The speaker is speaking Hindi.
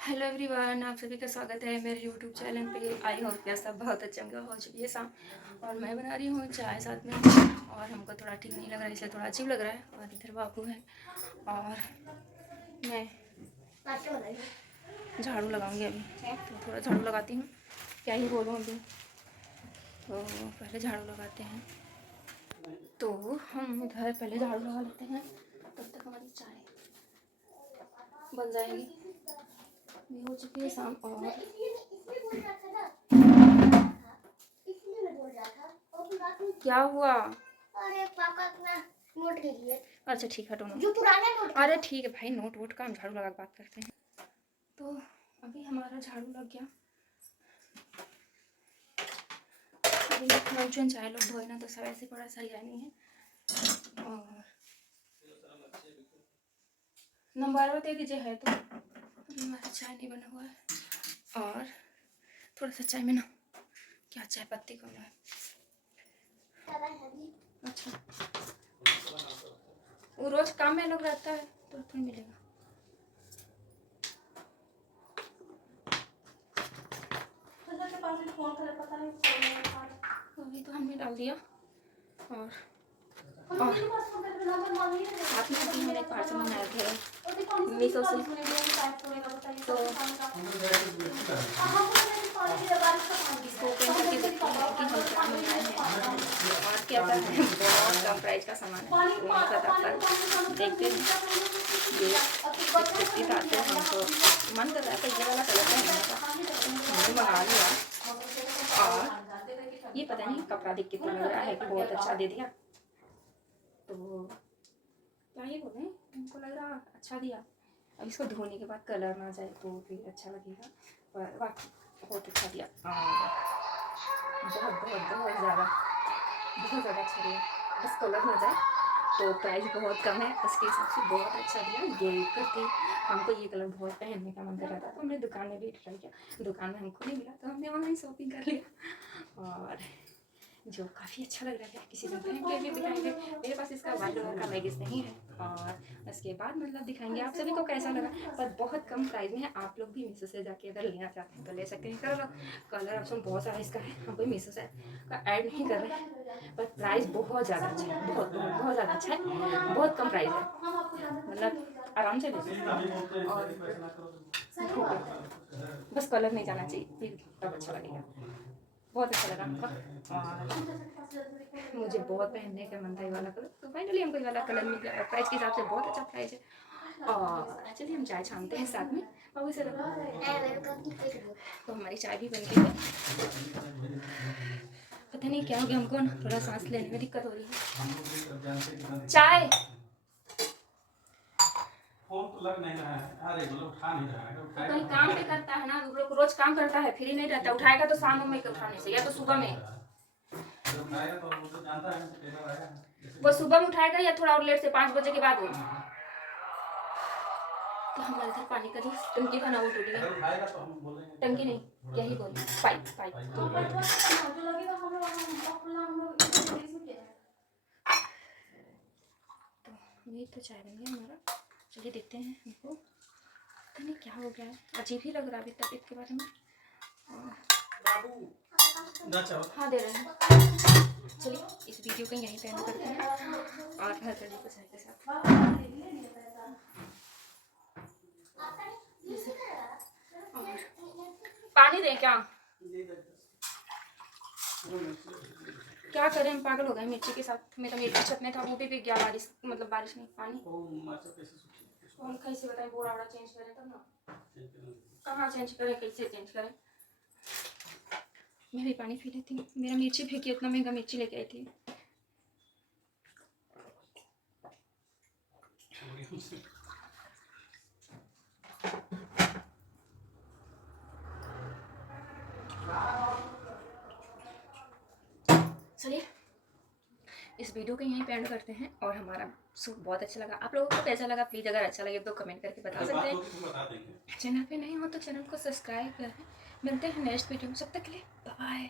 हेलो एवरीवन, आप सभी का स्वागत है मेरे यूट्यूब चैनल पे। आई होप कि सब बहुत अच्छा हो चुकी है शाम और मैं बना रही हूँ चाय साथ में। और हमको थोड़ा ठीक नहीं लग रहा है, इसलिए थोड़ा अजीब लग रहा है। और इधर बाबू है और मैं झाड़ू लगाऊंगी अभी। तो थोड़ा झाड़ू लगाती हूँ, क्या ही बोलूँ अभी। तो पहले झाड़ू लगाते हैं, तो हम इधर पहले झाड़ू लगा लेते हैं, तब तक हमारी चाय बन जाएगी। ये हो चुकी है शाम। और क्या हुआ? अरे पापा अपना नोट ले लिए। अच्छा ठीक है, हटो जो पुराना नोट। अरे ठीक है भाई, नोट वोट का हम झाड़ू लगा के बात करते हैं। तो अभी हमारा झाड़ू लग गया। अभी चाय लोग धोए ना, तो सब ऐसे पड़ा सही नहीं है। और नंबर दे दीजिए है तो। अभी हमारा चाय नहीं बना हुआ है और थोड़ा सा चाय में ना क्या चाय पत्ती कम है। अच्छा, वो रोज काम में लोग रहता है तो थोड़ी मिलेगा। अभी तो हमने डाल दिया। और साथ में भी हमने पार्सल मंगाए थे मीशो से। तो इसको ओपन करके देखते हैं कि हम क्या मंगाए हैं और क्या क्या है। बहुत कम प्राइस का सामान है, तो देखते हैं। ये 50 आते हैं। हमको मन कर रहा था ये वाला कलर पहनने का, हमने मंगा लिया। और ये पता नहीं कपड़ा देख कितना लग रहा है कि बहुत अच्छा दे दिया। तो क्या ही बोले, हमको लग रहा अच्छा दिया। अब इसको धोने के बाद कलर ना जाए तो फिर अच्छा लगेगा। पर वाह, बहुत अच्छा दिया। बहुत बहुत बहुत ज़्यादा अच्छा दिया। बस कलर ना जाए, तो प्राइस बहुत कम है, उसके हिसाब से बहुत अच्छा दिया। ये करके हमको ये कलर बहुत पहनने का मन कर रहा था, तो हमने दुकान में भी ट्राई किया। दुकान में हमको नहीं मिला तो हमने ऑनलाइन शॉपिंग कर लिया, और जो काफ़ी अच्छा लग रहा है। किसी दिन पहन के भी दिखाएंगे। मेरे पास इसका वाइट कलर का लेगिंस नहीं है। और उसके बाद मतलब दिखाएंगे आप सभी को कैसा लगा। पर बहुत कम प्राइस में है, आप लोग भी मीशो से जाके अगर लेना चाहते हैं तो ले सकते हैं। कलर ऑप्शन बहुत सारा इसका है, हम कोई मीशो से का ऐड नहीं कर रहे हैं। पर प्राइस बहुत ज़्यादा अच्छा है, बहुत बहुत बहुत ज़्यादा अच्छा है। बहुत कम प्राइस है, मतलब आराम से ले सकते हैं। और बस कलर नहीं जाना चाहिए, फिर तब अच्छा लगेगा। बहुत अच्छा लगा हमको और मुझे बहुत पहनने का मन था ये वाला कलर। तो फाइनली हमको ये वाला कलर मिल गया। प्राइस के हिसाब से बहुत अच्छा प्राइस है। और चलिए हम चाय छानते हैं साथ में। बाबू से तो हमारी चाय भी बन गई है। पता नहीं क्या हो गया, हमको ना थोड़ा सांस लेने में दिक्कत हो रही है। चाय फोन तो लग नहीं रहा है। अरे उठा नहीं रहा है। कहीं काम भी करता है ना, रोज काम करता है, फ्री नहीं रहता। उठाएगा तो शाम में उठाने से, या तो सुबह में। वो सुबह में उठाएगा या थोड़ा और लेट से 5 बजे के बाद। तो हमारे इधर पानी का जो टंकी बना वो टूट गया। टंकी नहीं, क्या ही बोले, पाइप पाइप। तो ये तो चाय बन गया हमारा। चलिए देखते हैं। हमको पता नहीं क्या हो गया है, अजीब ही लग रहा है अभी तबीयत के बारे में। हाँ दे रहे हैं। चलिए इस वीडियो को यहीं पे एंड करते हैं और घर कर दी के साथ। पानी दे क्या? क्या करें, हम पागल हो गए मिर्ची के साथ। मेरा मिर्ची छत में था, वो भी बिक गया। बारिश मतलब बारिश नहीं, पानी। हम कैसे बताएं, बोरा वोरा चेंज करें तब ना। कहाँ चेंज करें, कैसे चेंज करें। मैं भी पानी पी लेती हूँ। मेरा मिर्ची फेंकी, इतना महंगा मिर्ची लेके आई थी। चलिए इस वीडियो को यहीं पे एंड करते हैं। और हमारा सूट बहुत अच्छा लगा। आप लोगों को कैसा लगा, प्लीज़ अगर अच्छा लगे तो कमेंट करके बता सकते हैं। चैनल पे नहीं हो तो चैनल को सब्सक्राइब करें। मिलते हैं नेक्स्ट वीडियो में, तब तक के लिए बाय।